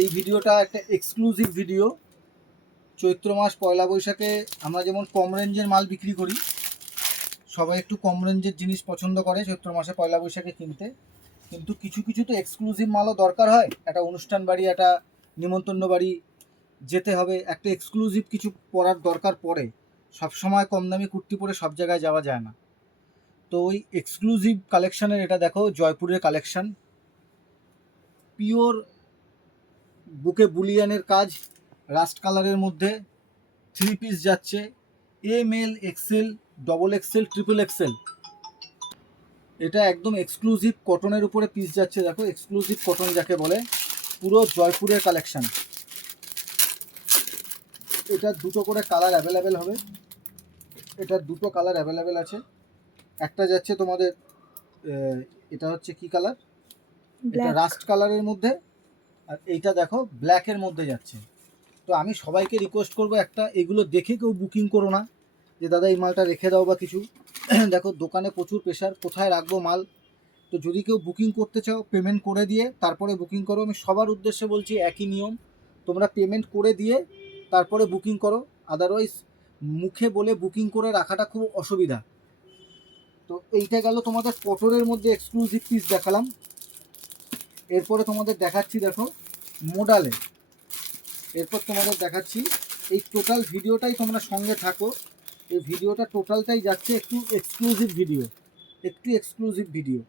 এই ভিডিওটা একটা এক্সক্লুসিভ ভিডিও। চৈত্র মাস পয়লা বৈশাখে আমরা যেমন কম রেঞ্জের মাল বিক্রি করি, সবাই একটু কম রেঞ্জের জিনিস পছন্দ করে চৈত্র মাসে পয়লা বৈশাখে কিনতে, কিন্তু কিছু কিছু তো এক্সক্লুসিভ মালও দরকার হয়। একটা অনুষ্ঠান বাড়ি, একটা নিমন্ত্রণ বাড়ি যেতে হবে, একটা এক্সক্লুসিভ কিছু পরার দরকার পড়ে। সবসময় কম দামি কুর্তি পরে সব জায়গায় যাওয়া যায় না। তো ওই এক্সক্লুসিভ কালেকশানের এটা দেখো, জয়পুরের কালেকশান, পিওর বুকে বুলিয়ানের কাজ, রাস্ট কালারের মধ্যে 3 পিস যাচ্ছে, M L XL, double XL, triple XL. এটা একদম এক্সক্লুসিভ কটনের উপরে পিস যাচ্ছে, দেখো এক্সক্লুসিভ কটন যাকে বলে, পুরো জয়পুরের কালেকশান। এটা দুটো করে কালার অ্যাভেলেবেল হবে, এটার দুটো কালার অ্যাভেলেবেল আছে। একটা যাচ্ছে তোমাদের এটা হচ্ছে কি কালার, এটা রাস্ট কালারের মধ্যে, আর এইটা দেখো ব্ল্যাকের মধ্যে যাচ্ছে। তো আমি সবাইকে রিকোয়েস্ট করব, একটা এগুলো দেখে কেউ বুকিং করো না যে দাদা এই মালটা রেখে দাও বা কিছু। দেখো দোকানে প্রচুর প্রেশার, কোথায় রাখবো মাল। তো যদি কেউ বুকিং করতে চাও পেমেন্ট করে দিয়ে তারপরে বুকিং করো। আমি সবার উদ্দেশ্যে বলছি একই নিয়ম, তোমরা পেমেন্ট করে দিয়ে তারপরে বুকিং করো। আদারওয়াইজ মুখে বলে বুকিং করে রাখাটা খুব অসুবিধা। তো এইটা গেল তোমাদের কটনের মধ্যে এক্সক্লুসিভ পিস দেখালাম। এরপরে তোমাদের দেখাচ্ছি দেখো মোডালে, এরপর তোমাদের দেখাচ্ছি। এই টোটাল ভিডিওটাই তোমরা সঙ্গে থাকো, এই ভিডিওটা টোটালটাই যাচ্ছে একটু এক্সক্লুসিভ ভিডিও, একটু এক্সক্লুসিভ ভিডিও।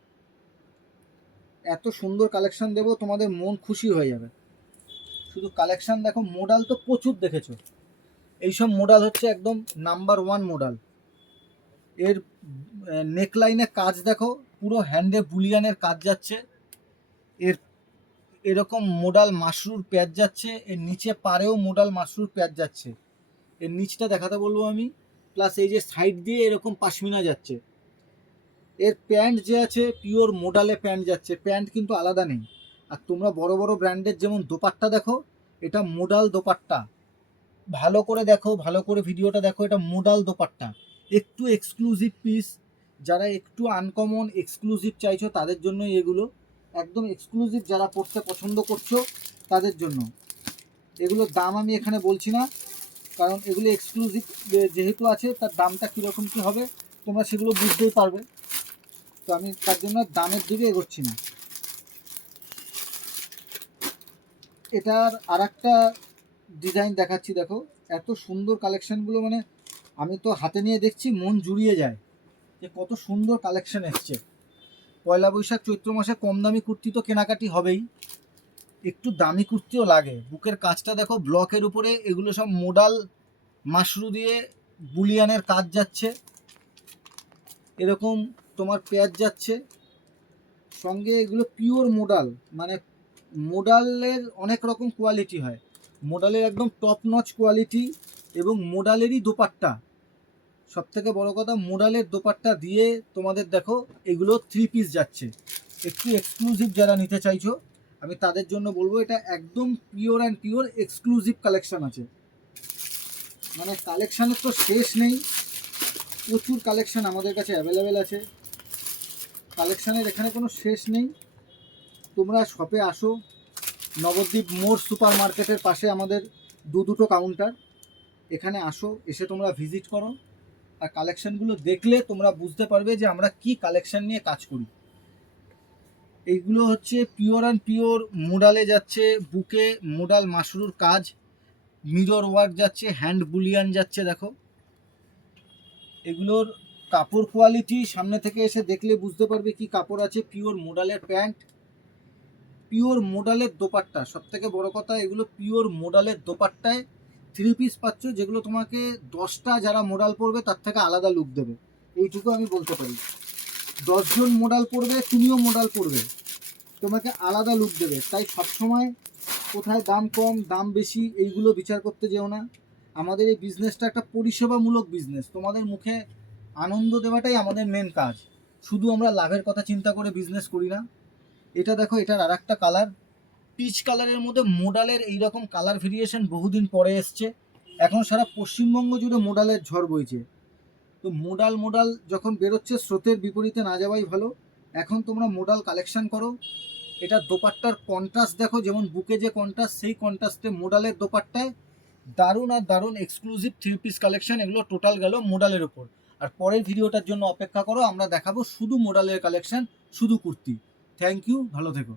এত সুন্দর কালেকশন দেবো তোমাদের মন খুশি হয়ে যাবে। শুধু কালেকশন দেখো, মোডাল তো প্রচুর দেখেছো, এইসব মোডাল হচ্ছে একদম নাম্বার 1 মোডাল। এর নেকলাইনে কাজ দেখো, পুরো হ্যান্ডে বুলিয়ানের কাজ যাচ্ছে। এর এরকম মোডাল মাশরুর প্যাচ যাচ্ছে, এর নিচে পাড়েও মোডাল মাশরুর প্যাচ যাচ্ছে। এর নিচটা দেখাতে বলবো আমি, প্লাস এই যে সাইড দিয়ে এরকম পাশমিনা যাচ্ছে। এর প্যান্ট যে আছে পিওর মোডালে প্যান্ট যাচ্ছে, প্যান্ট কিন্তু আলাদা নেই। আর তোমরা বড় বড় ব্র্যান্ডের যেমন দোপাট্টা দেখো, এটা মোডাল দোপাট্টা। ভালো করে দেখো, ভালো করে ভিডিওটা দেখো, এটা মোডাল দোপাট্টা। একটু এক্সক্লুসিভ পিস, যারা একটু আনকমন এক্সক্লুসিভ চাইছো তাদের জন্য এগুলো একদম এক্সক্লুসিভ, যারা পড়তে পছন্দ করছো তাদের জন্য। এগুলোর দাম আমি এখানে বলছি না, কারণ এগুলো এক্সক্লুসিভ যেহেতু আছে, তার দামটা কীরকম কী হবে তোমরা সেগুলো বুঝতেই পারবে। তো আমি তার জন্য দামের দিকে এগোচ্ছি না। এটার আর একটা ডিজাইন দেখাচ্ছি দেখো, এত সুন্দর কালেকশানগুলো, মানে আমি তো হাতে নিয়ে দেখছি মন জুড়িয়ে যায় যে কত সুন্দর কালেকশান এসছে। পয়লা বৈশাখ চৈত্র মাসে কম দামি কুর্তি তো কেনাকাটি হবেই, একটু দামি কুর্তিও লাগে। বুকের কাজটা দেখো ব্লকের উপরে, এগুলো সব মোডাল মাশরু দিয়ে বুলিয়ানের কাজ যাচ্ছে, এরকম তোমার পেঁয়াজ যাচ্ছে সঙ্গে। এগুলো পিওর মোডাল, মানে মোডালের অনেক রকম কোয়ালিটি হয়, মোডালের একদম টপ নচ কোয়ালিটি। এবং মোডালেরই দোপাট্টা, সব থেকে বড়ো কথা মোডালের দোপাট্টা দিয়ে তোমাদের দেখো এগুলো 3 পিস যাচ্ছে। একটু এক্সক্লুসিভ যারা নিতে চাইছো আমি তাদের জন্য বলবো, এটা একদম pure and pure exclusive collection আছে। মানে কালেকশানের তো শেষ নেই, প্রচুর কালেকশান আমাদের কাছে অ্যাভেলেবেল আছে, কালেকশানের এখানে কোনো শেষ নেই। তোমরা শপে আসো, নবদ্বীপ মোড় সুপার মার্কেটের পাশে আমাদের দুটো কাউন্টার, এখানে আসো, এসে তোমরা ভিজিট করো। আর কালেকশানগুলো দেখলে তোমরা বুঝতে পারবে যে আমরা কি কালেকশান নিয়ে কাজ করি। এইগুলো হচ্ছে পিওর অ্যান্ড পিওর মোডালে যাচ্ছে, বুকে মোডাল মাশরুর কাজ, মিরর ওয়ার্ক যাচ্ছে, হ্যান্ড বুলিয়ান যাচ্ছে। দেখো এগুলোর কাপড় কোয়ালিটি সামনে থেকে এসে দেখলে বুঝতে পারবে কি কাপড় আছে। পিওর মোডালের প্যান্ট, পিওর মোডালের দোপাট্টা, সব থেকে বড়ো কথা এগুলো পিওর মোডালের দোপাট্টায় 3 পিস পাচ্ছ, যেগুলো তোমাকে 10টা যারা মোডাল পরবে তার থেকে আলাদা লুক দেবে, এইটুকু আমি বলতে পারি। 10 জন মোডাল পরবে, তুমিও মোডাল পরবে, তোমাকে আলাদা লুক দেবে। তাই সবসময় কোথায় দাম কম দাম বেশি এইগুলো বিচার করতে যেও না। আমাদের এই বিজনেসটা একটা পরিষেবামূলক বিজনেস, তোমাদের মুখে আনন্দ দেওয়াটাই আমাদের মেন কাজ। শুধু আমরা লাভের কথা চিন্তা করে বিজনেস করি না। এটা দেখো, এটার আর একটা কালার, পিচ কালারের মধ্যে মোডালের এইরকম কালার ভেরিয়েশন বহুদিন পরে এসছে। এখন সারা পশ্চিমবঙ্গ জুড়ে মোডালের ঝড় বইছে। তো মোডাল যখন বেরোচ্ছে স্রোতের বিপরীতে না যাওয়াই ভালো। এখন তোমরা মোডাল কালেকশন করো, এটা দোপাট্টার কন্ট্রাস্ট দেখো, যেমন বুকে যে কন্ট্রাস্ট সেই কন্ট্রাস্টে মোডালের দোপাট্টায় দারুণ আর দারুণ এক্সক্লুসিভ 3 পিস কালেকশন। এগুলো টোটাল গেল মোডালের ওপর। আর পরের ভিডিওটার জন্য অপেক্ষা করো, আমরা দেখাবো শুধু মোডালের কালেকশন, শুধু কুর্তি। থ্যাংক ইউ, ভালো থেকো।